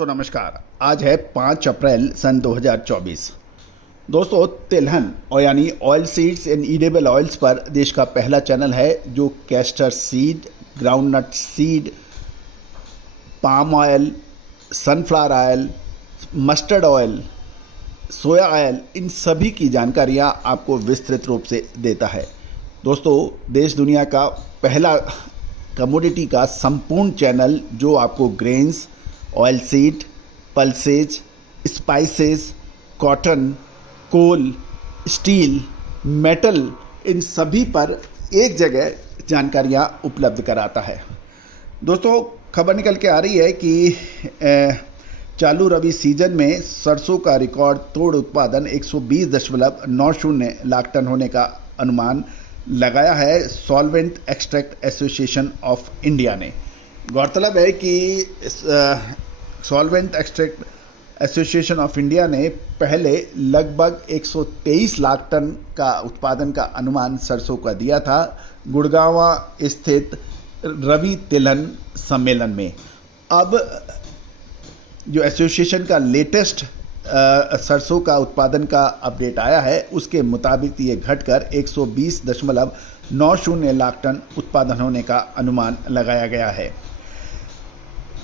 तो नमस्कार। आज है 5 अप्रैल सन 2024। दोस्तों, तिलहन और यानी oil seeds and edible oils पर देश का पहला चैनल है जो castor seed, groundnut seed, palm oil, sunflower oil, mustard oil, soya oil, इन सभी की जानकारियां आपको विस्तृत रूप से देता है। दोस्तों, देश दुनिया का पहला कमोडिटी का संपूर्ण चैनल जो आपको grains, oil seed, pulses, spices, cotton, coal, steel, metal, इन सभी पर एक जगह जानकारियां उपलब्ध कराता है। दोस्तों, खबर निकल के आ रही है कि चालू रबी सीजन में सरसों का रिकॉर्ड तोड़ उत्पादन 120.90 लाख टन होने का अनुमान लगाया है solvent extract association of India ने। गौरतलब है कि solvent extract association of India ने पहले लगभग 123 लाख टन का उत्पादन का अनुमान सरसों का दिया था गुड़गांव स्थित रबी तिलहन सम्मेलन में। अब जो एसोसिएशन का लेटेस्ट सरसों का उत्पादन का अपडेट आया है उसके मुताबिक ये घटकर 120.90 लाख टन उत्पादन होने का अनुमान लगाया गया है।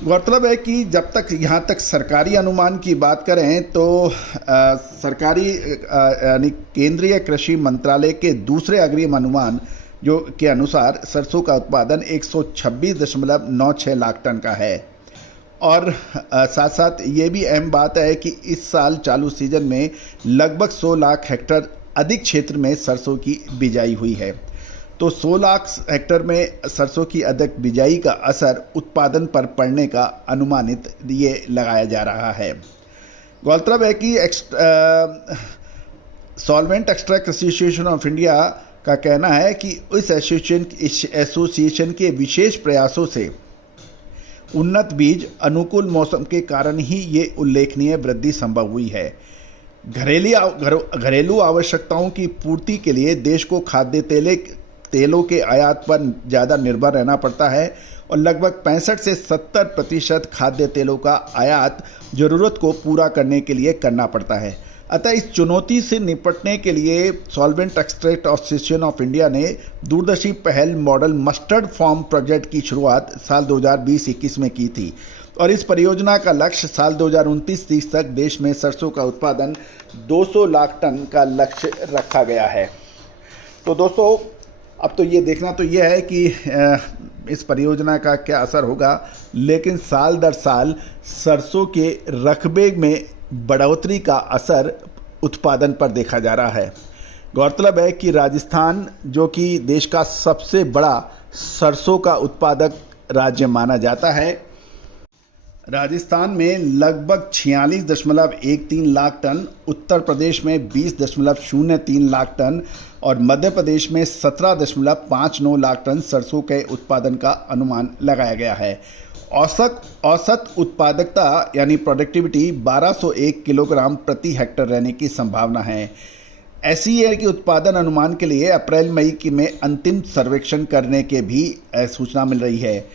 गौरतलब है कि जब तक यहाँ तक सरकारी अनुमान की बात करें तो सरकारी यानी केंद्रीय कृषि मंत्रालय के दूसरे अग्रिम अनुमान जो के अनुसार सरसों का उत्पादन 126.96 लाख टन का है। और साथ साथ ये भी अहम बात है कि इस साल चालू सीजन में लगभग 100 लाख हेक्टेयर अधिक क्षेत्र में सरसों की बिजाई हुई है। तो 100 लाख हेक्टेयर में सरसों की अधिक बिजाई का असर उत्पादन पर पड़ने का अनुमानित ये लगाया जा रहा है। गौरतलब है कि solvent extract association of India का कहना है कि इस एसोसिएशन के विशेष प्रयासों से उन्नत बीज, अनुकूल मौसम के कारण ही ये उल्लेखनीय वृद्धि संभव हुई है। घरेलू आवश्यकताओं की पूर्ति के लिए देश को खाद्य तेलों के आयात पर ज़्यादा निर्भर रहना पड़ता है और लगभग 65 से 70% खाद्य तेलों का आयात ज़रूरत को पूरा करने के लिए करना पड़ता है। अतः इस चुनौती से निपटने के लिए solvent extract association of India ने दूरदर्शी पहल मॉडल मस्टर्ड फार्म प्रोजेक्ट की शुरुआत साल 2020-21 में की थी और इस परियोजना का लक्ष्य साल 2029-30 तक देश में सरसों का उत्पादन 200 लाख टन का लक्ष्य रखा गया है। तो दोस्तों, अब तो ये देखना तो ये है कि इस परियोजना का क्या असर होगा, लेकिन साल दर साल सरसों के रकबे में बढ़ोतरी का असर उत्पादन पर देखा जा रहा है। गौरतलब है कि राजस्थान, जो कि देश का सबसे बड़ा सरसों का उत्पादक राज्य माना जाता है, राजस्थान में लगभग 46.13 लाख टन, उत्तर प्रदेश में 20.03 लाख टन और मध्य प्रदेश में 17.59 लाख टन सरसों के उत्पादन का अनुमान लगाया गया है। औसत उत्पादकता यानी प्रोडक्टिविटी 1201 किलोग्राम प्रति हेक्टेयर रहने की संभावना है। SEA के उत्पादन अनुमान के लिए अप्रैल-मई में अंतिम सर्वेक्षण करने के भी सूचना मिल रही है।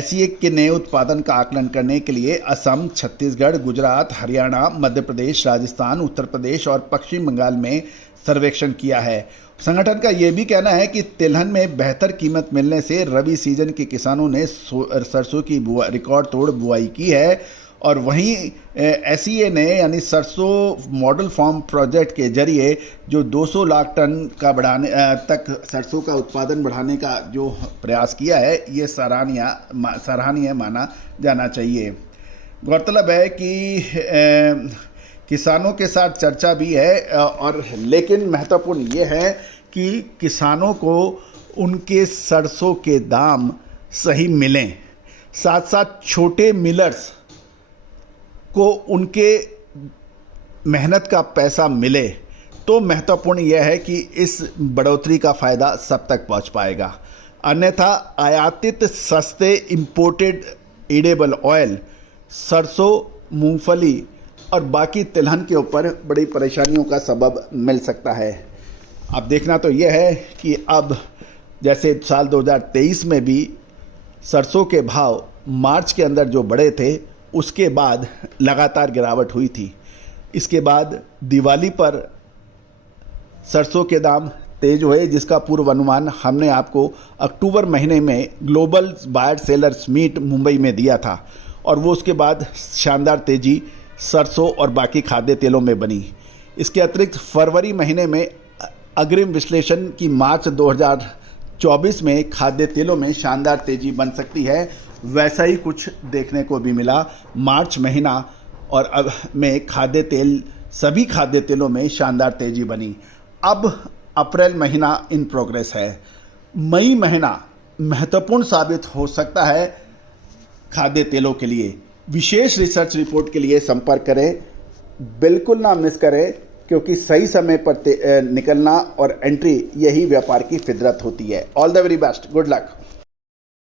SEA के नए उत्पादन का आकलन करने के लिए असम, छत्तीसगढ़, गुजरात, हरियाणा, मध्य प्रदेश, राजस्थान, उत्तर प्रदेश और पश्चिम बंगाल में सर्वेक्षण किया है। संगठन का यह भी कहना है कि तिलहन में बेहतर कीमत मिलने से रबी सीजन के किसानों ने सरसों की रिकॉर्ड तोड़ बुआई की है और वहीं SEA ने यानी सरसों मॉडल फार्म प्रोजेक्ट के जरिए जो 200 लाख टन का बढ़ाने तक सरसों का उत्पादन बढ़ाने का जो प्रयास किया है, ये सराहनीय माना जाना चाहिए। गौरतलब है कि किसानों के साथ चर्चा भी है और लेकिन महत्वपूर्ण ये है कि किसानों को उनके सरसों के दाम सही मिलें, साथ साथ छोटे मिलर्स को उनके मेहनत का पैसा मिले। तो महत्वपूर्ण यह है कि इस बढ़ोतरी का फ़ायदा सब तक पहुंच पाएगा। अन्यथा आयातित सस्ते इंपोर्टेड एडिबल ऑयल, सरसों, मूंगफली और बाकी तिलहन के ऊपर बड़ी परेशानियों का सबब मिल सकता है। अब देखना तो यह है कि अब जैसे साल 2023 में भी सरसों के भाव मार्च के अंदर जो बढ़े थे उसके बाद लगातार गिरावट हुई थी। इसके बाद दिवाली पर सरसों के दाम तेज हुए, जिसका पूर्व अनुमान हमने आपको अक्टूबर महीने में global buyer sellers meet Mumbai में दिया था, और वो उसके बाद शानदार तेजी सरसों और बाकी खाद्य तेलों में बनी। इसके अतिरिक्त फरवरी महीने में अग्रिम विश्लेषण की मार्च 2024 में खाद्य तेलों में शानदार तेजी बन सकती है, वैसा ही कुछ देखने को भी मिला। मार्च महीना और अब में सभी खाद्य तेलों में शानदार तेजी बनी। अब अप्रैल महीना इन प्रोग्रेस है। मई महीना महत्वपूर्ण साबित हो सकता है खाद्य तेलों के लिए। विशेष रिसर्च रिपोर्ट के लिए संपर्क करें, बिल्कुल ना मिस करें, क्योंकि सही समय पर निकलना और एंट्री यही व्यापार की फितरत होती है। All the very best, good luck.